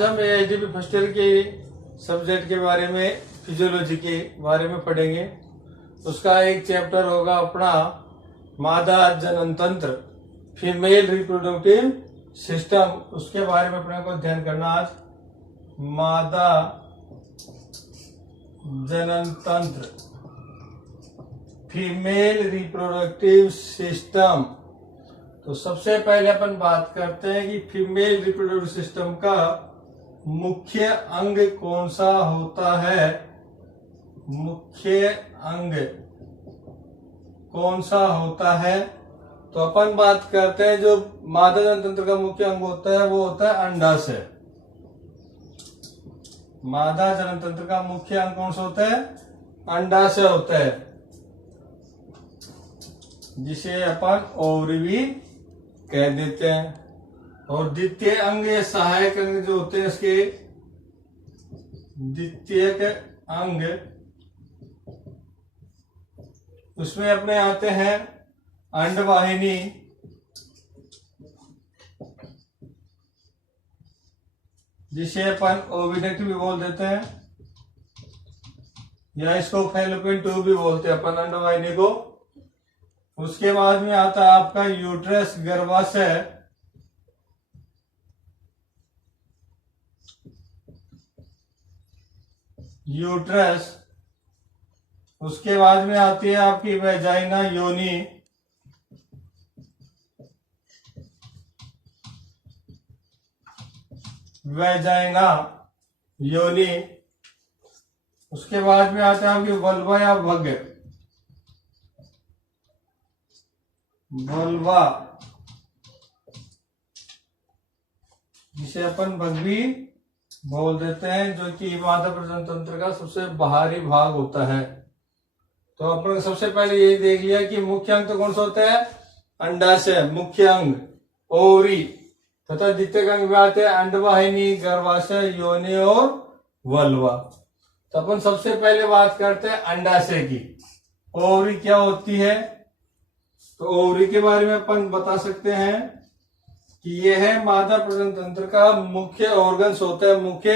आज हम एएचडीपी first year के सब्जेक्ट के बारे में, फिजियोलॉजी के बारे में पढ़ेंगे। उसका एक चैप्टर होगा अपना मादा जनन तंत्र, फीमेल रिप्रोडक्टिव सिस्टम। उसके बारे में अपने को ध्यान करना आज। मादा जनन तंत्र, फीमेल रिप्रोडक्टिव सिस्टम। तो सबसे पहले अपन बात करते हैं कि फीमेल रिप्रोडक्टिव सिस्टम का मुख्य अंग कौन सा होता है। मुख्य अंग कौन सा होता है? तो अपन बात करते हैं जो मादा जनन तंत्र का मुख्य अंग होता है वो होता है अंडाशय। मादा जनन तंत्र का मुख्य अंग कौन सा होता है? अंडाशय होता है, जिसे अपन ओवरी भी कह देते हैं। और द्वितीय अंग या सहायक अंग जो होते हैं इसके, द्वितीयक अंग, उसमें अपने आते हैं अंडवाहिनी, जिसे अपन ओविडक्ट भी बोल देते हैं, या इसको फैलोपियन ट्यूब भी बोलते हैं अपन अंडवाहिनी को। उसके बाद में आता है आपका यूट्रस, गर्भाशय। यूट्रस। उसके बाद में आती है आपकी वेजाइना, योनि। वेजाइना, योनि। उसके बाद में आता है आपकी वल्वा या वग। वल्वा, जिसे अपन वग भी बोल देते हैं, जो कि मादा प्रजनन तंत्र का सबसे बाहरी भाग होता है। तो अपन सबसे पहले ये देख लिया कि मुख्य अंग तो कौन सा होता है? अंडाशय, मुख्य अंग, ओवरी, तथा द्वितीयक अंग में आते हैं अंडवाहिनी, गर्भाशय, योनि और वल्वा। तो अपन सबसे पहले बात करते हैं अंडाशय की। ओवरी क्या होती है? तो ओवरी के बारे में अपन बता सकते हैं कि यह है मादा प्रजनन तंत्र का मुख्य ऑर्गन्स होता है, मुख्य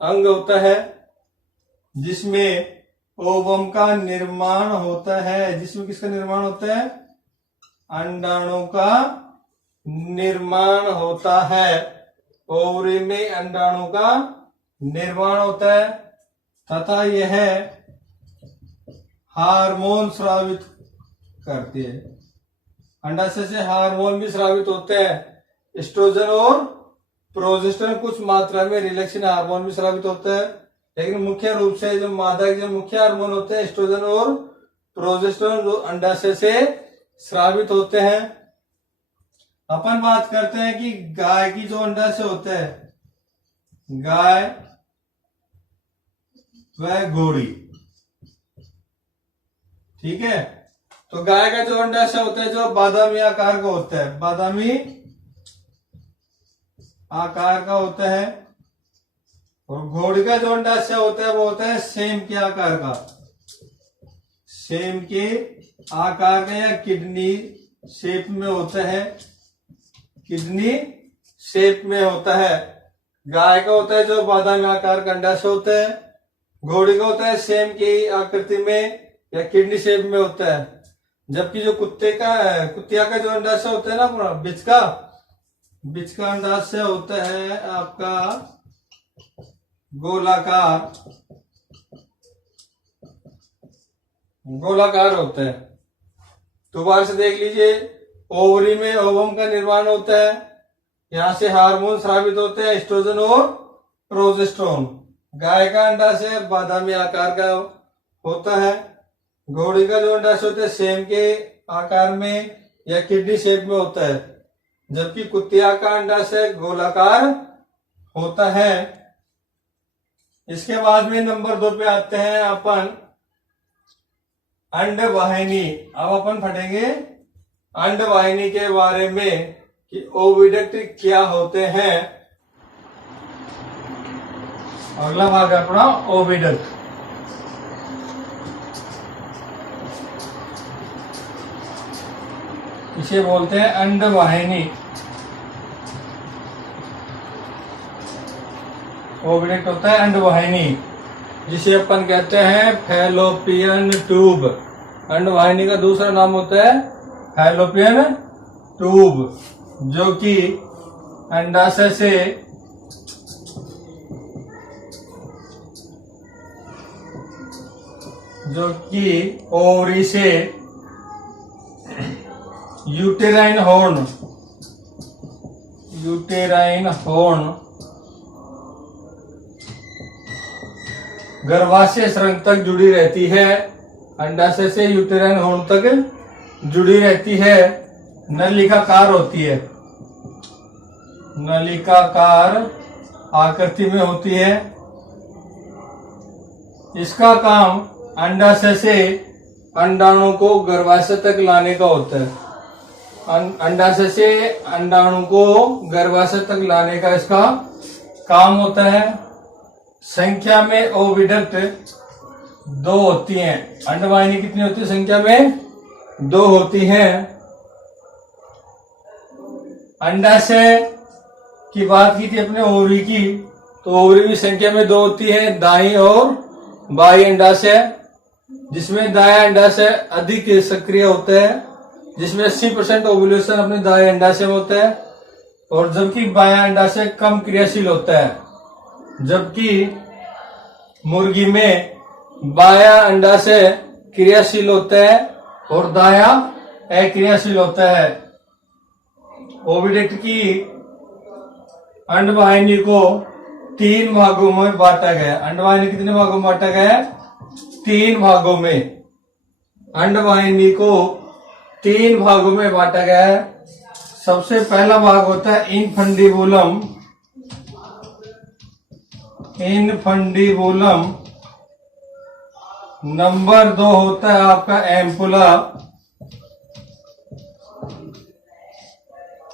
अंग होता है, जिसमें ओवम का निर्माण होता है। जिसमें किसका निर्माण होता है? अंडाणु का निर्माण होता है। ओवरी में अंडाणु का निर्माण होता है, तथा यह हार्मोन स्रावित करती है। अंडाशय से हार्मोन भी स्रावित होते हैं, एस्ट्रोजन और प्रोजेस्टेरोन, कुछ मात्रा में रिलैक्सिन हार्मोन भी स्रावित होता है। लेकिन मुख्य रूप से जो मादा के जो मुख्य हार्मोन होते हैं, एस्ट्रोजन और प्रोजेस्टेरोन, जो अंडाशय से स्रावित होते हैं। अपन बात करते हैं कि गाय की जो अंडाशय होता है, गाय व घोड़ी, ठीक है। तो गाय का जो अंडाशय होता है जो बादामी आकार का होता है, बादामी आकार का होता है। और घोड़ी का जो अंडाशय होता है वो होता है सेम के आकार का, सेम के आकार का, या किडनी शेप में होता है, किडनी शेप में होता है। गाय का होता है जो बादामी आकार का अंडाशय होता है, घोड़ी का होता है सेम की आकृति में या किडनी शेप में होता है। जबकि जो कुतिया का जो अंडाशय होता है ना, पूरा बिच का अंडाशय होता है आपका गोलाकार होता है। दोबारा से देख लीजिए, ओवरी में ओवम का निर्माण होता है, यहां से हार्मोन स्रावित होते हैं, एस्ट्रोजन और प्रोजेस्टेरोन। गाय का अंडाशय बादामी आकार का होता है, घोड़ी का जो अंडाशय होता है सेम के आकार में या किडनी शेप में होता है, जबकि कुतिया का अंडाशय गोलाकार होता है। इसके बाद में नंबर 2 पे आते हैं अपन अंडवाहिनी। अब अपन पढ़ेंगे अंडवाहिनी के बारे में कि ओविडक्ट क्या होते हैं। अगला भाग है अपना ओविडक्ट। इसे बोलते हैं अंडवाहिनी। ओविडक्ट होता है अंडवाहिनी, जिसे अपन कहते हैं फैलोपियन ट्यूब। अंडवाहिनी का दूसरा नाम होता है फैलोपियन ट्यूब, जो कि अंडाशय से ओवरी से यूटेराइन हॉर्न गर्भाशय श्रृंग तक जुड़ी रहती है। अंडाशय से यूटेराइन हॉर्न तक जुड़ी रहती है। नलिकाकार होती है, नलिकाकार आकृति में होती है। इसका काम अंडाशय से अंडाणु को गर्भाशय तक लाने का होता है। अंडाशय से अंडाणु को गर्भाशय तक लाने का इसका काम होता है। संख्या में ओविडक्ट 2 होती हैं। अंडवाहिनी कितनी होती है? संख्या में 2 होती हैं। अंडाशय की बात की थी अपने ओवरी की, तो ओवरी भी संख्या में 2 होती है, दाई और बाई अंडाशय, जिसमें दाया अंडाशय अधिक सक्रिय होता है, जिसमें 80% ओव्यूलेशन अपने दाया अंडाशय में होता है, और जबकि बाया अंडाशय कम क्रियाशील होता है। जबकि मुर्गी में बाया अंडाशय क्रियाशील होता है और दाया अक्रियाशील होता है। ओविडक्ट की अंडवाहिनी को 3 भागों में बांटा गया। अंडवाहिनी कितने भागों में बांटा गया? 3 भागों में। अंडवाहिनी को 3 भागों में बांटा गया है। सबसे पहला भाग होता है इनफंडिबुलम। नंबर 2 होता है आपका एम्पुला।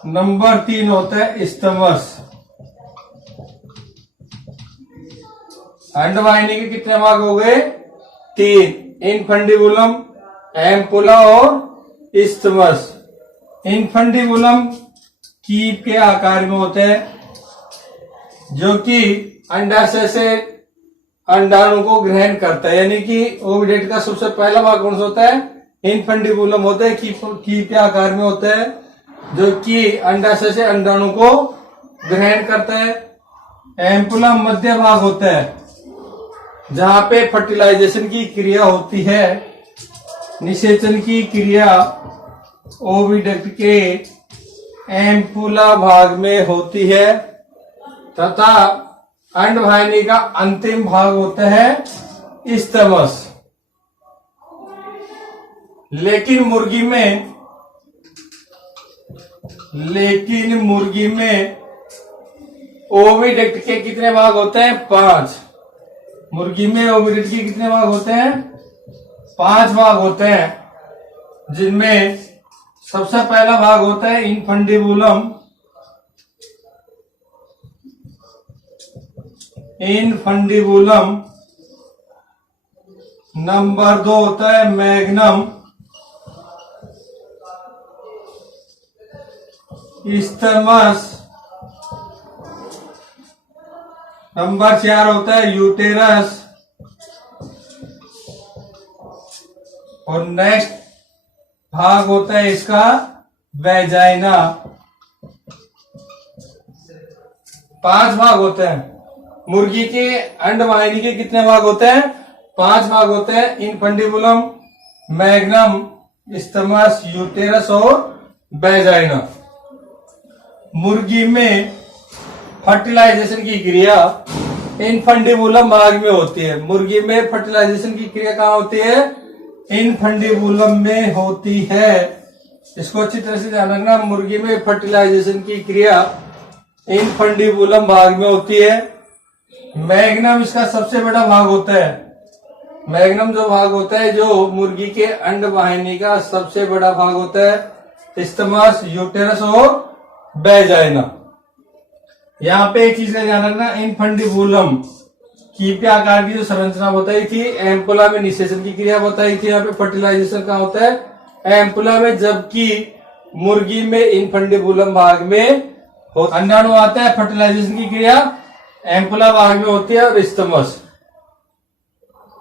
नंबर 3 होता है इस्थमस। अंडवाहिनी के कितने भाग हो गए? 3, इनफंडिबुलम, एम्पुला और इस्थमस। इनफंडिबुलम कीप के आकार में होता है, जो कि अंडाशय से अंडाणु को ग्रहण करता है। यानी कि ओविडक्ट का सबसे पहला भाग कौन सा होता है? इनफंडिबुलम होता है, कीप के आकार में होता है, जो कि अंडाशय से अंडाणु को ग्रहण करता है। एम्पुला मध्य भाग होता है, जहां पे फर्टिलाइजेशन की क्रिया होती है। निषेचन की क्रिया ओविडक्ट के एम्पुला भाग में होती है, तथा अंडवाहिनी का अंतिम भाग होता है इस्थमस। लेकिन मुर्गी में ओविडक्ट के कितने भाग होते हैं? 5। मुर्गी में ओविडक्ट के कितने भाग होते हैं? 5 भाग होते हैं, जिनमें सबसे पहला भाग होता है इनफंडिबुलम। नंबर 2 होता है मैग्नम। इस्थमस। नंबर 4 होता है यूटेरस। और नेक्स्ट भाग होता है इसका वेजाइना। 5 भाग होते हैं। मुर्गी के अंडवाहिनी के कितने भाग होते हैं? 5 भाग होते हैं। इनफंडिबुलम, मैग्नम, इस्थमस, यूटेरस और वेजाइना। मुर्गी में फर्टिलाइजेशन की क्रिया इनफंडिबुलम भाग में होती है। मुर्गी में फर्टिलाइजेशन की क्रिया कहाँ होती है? इनफंडिबुलम में होती है। इसको अच्छी तरह से ध्यान रखना। मुर्गी में फर्टिलाइजेशन की क्रिया इनफंडिबुलम भाग में होती है। मैग्नम इसका सबसे बड़ा भाग होता है। मैग्नम जो भाग होता है, जो मुर्गी के अंडवाहिनी का सबसे बड़ा भाग होता है, इस्थमस, यूटेरस और वेजाइना। यहाँ पे एक चीज का ध्यान रखना, इनफंडिबुलम कीप के आकार की जो संरचना बताई थी, एम्पुला में निषेचन की क्रिया बताई थी। यहाँ पे फर्टिलाइजेशन कहाँ होता है? एम्पुला में, जबकि मुर्गी में इनफंडिबुलम भाग में अंडाणु आता है, फर्टिलाइजेशन की क्रिया एम्पुला भाग में होती है और स्तमस।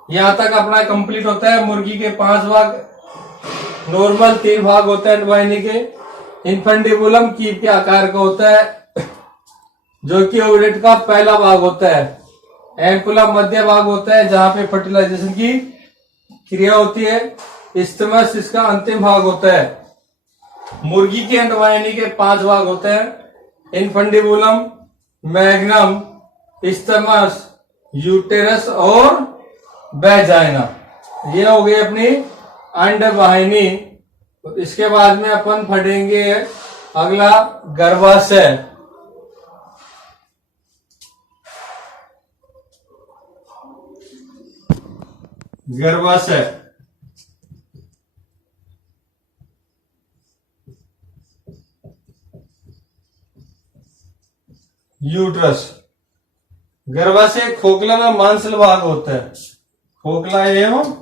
यहां तक अपना कंप्लीट होता है। मुर्गी के 5 भाग, नॉर्मल 3 भाग होते हैं अंडवाहिनी के। इनफंडिबुलम कीप के आकार का होता है जो कि ओवलेट का पहला भाग होता है। एम्पुला मध्य भाग होता है जहां पे फर्टिलाइजेशन की क्रिया होती है। स्तमस इसका अंतिम भाग होता है। मुर्गी के अंडवाहिनी के 5 भाग होते हैं। इनफंडिबुलम, मैग्नम, स्तमस, यूटेरस और वेजाइना। ये हो गई अपनी अंडवाहिनी। इसके बाद में अपन पढ़ेंगे अगला गर्भाशय। गर्भाशय यूट्रस। गर्भाशय खोखला में मांसल भाग होता है। खोखला एवं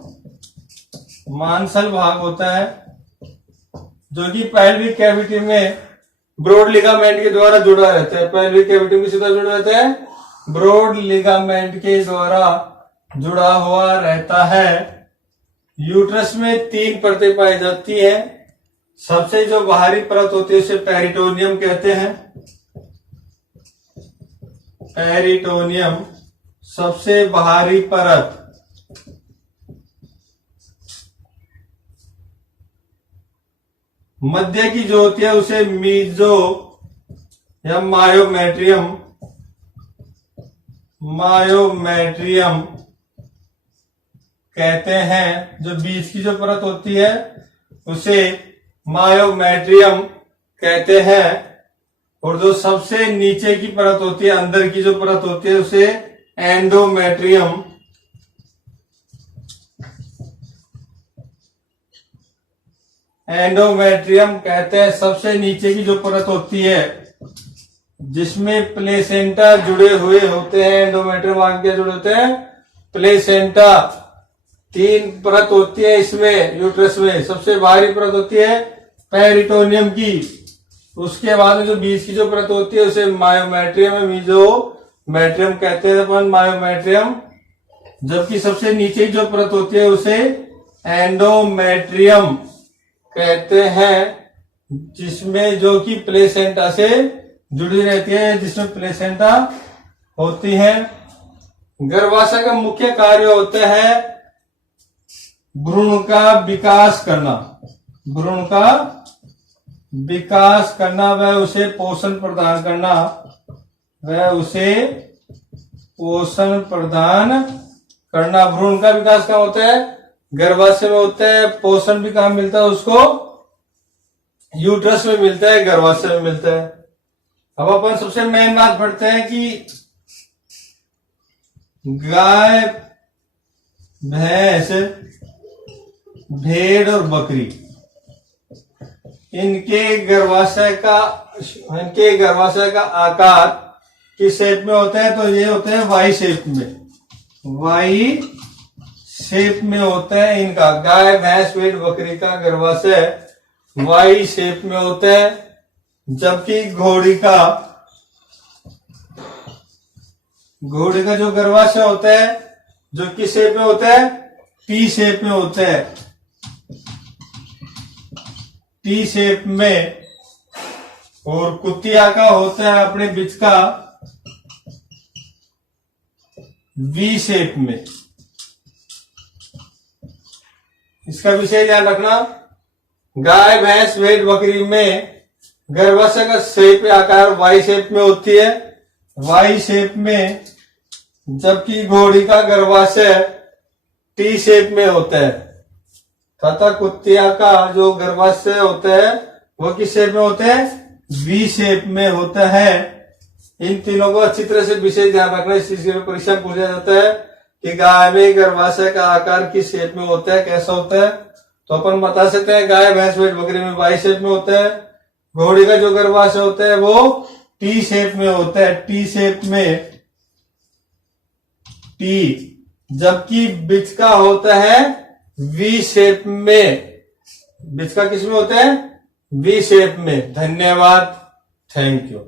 मांसल भाग होता है जो कि पेल्विक कैविटी में ब्रॉड लिगामेंट के द्वारा जुड़ा रहता है। पेल्विक कैविटी में सीधा जुड़ा रहता है, ब्रॉड लिगामेंट के द्वारा जुड़ा हुआ रहता है। यूट्रस में 3 परतें पाई जाती है। सबसे जो बाहरी परत होती है उसे पेरिटोनियम कहते हैं। पेरिटोनियम सबसे बाहरी परत। मध्य की जो होती है उसे मीजो या मायोमेट्रियम कहते हैं। जो बीच की जो परत होती है उसे मायोमेट्रियम कहते हैं। और जो सबसे नीचे की परत होती है, अंदर की जो परत होती है उसे एंडोमेट्रियम कहते हैं। सबसे नीचे की जो परत होती है जिसमें प्लेसेंटा जुड़े हुए होते हैं, एंडोमेट्रियम आगे जुड़े होते हैं प्लेसेंटा। 3 परत होती है इसमें। यूट्रस में सबसे बाहरी परत होती है पेरिटोनियम की। उसके बाद में जो बीच की जो परत होती है उसे मायोमेट्रियम, मीजोमेट्रियम कहते हैं अपन, मायोमेट्रियम। जबकि सबसे नीचे की जो परत होती है उसे एंडोमेट्रियम कहते हैं, जिसमें जो कि प्लेसेंटा से जुड़ी रहती है, जिसमें प्लेसेंटा होती है। गर्भाशय का मुख्य कार्य होता है भ्रूण का विकास करना। भ्रूण का विकास करना, वह उसे पोषण प्रदान करना, वह उसे पोषण प्रदान करना। भ्रूण का विकास कहाँ होता है? गर्भाशय में होता है। पोषण भी कहाँ मिलता है उसको? यूट्रस में मिलता है, गर्भाशय में मिलता है। अब अपन सबसे मेन बात पढ़ते हैं कि गाय, भैंस, भेड़ और बकरी, इनके गर्भाशय का आकार किस शेप में होता है? तो ये होता है वाई शेप में। वाई शेप में होता है इनका। गाय, भैंस, भेड़, बकरी का गर्भाशय वाई शेप में होता है। जबकि घोड़ी का जो गर्भाशय होता है जो किस शेप में होता है? टी शेप में होता है। टी शेप में। और कुतिया का होता है अपने बीच का वी शेप में। इसका विशेष ध्यान रखना। गाय, भैंस, भेड़, बकरी में गर्भाशय का शेप आकार वाई शेप में होती है, वाई शेप में। जबकि घोड़ी का गर्भाशय टी शेप में होता है तथा कुतिया का जो गर्भाशय होता है वो किस शेप में होता है? वी शेप में होता है। इन तीनों को अच्छी तरह से विशेष ध्यान रखना। इस चीज में परीक्षा में पूछा जाता है कि गाय में गर्भाशय का आकार किस शेप में होता है, कैसा होता है। तो अपन बता सकते हैं गाय, भैंस, भेड़, बकरी में वाई शेप में होता है। घोड़ी का जो गर्भाशय होता है वो टी शेप में होता है, टी शेप में, टी। जबकि बीच का होता है वी शेप में। बीच का किस में होता है? वी शेप में। धन्यवाद, थैंक यू।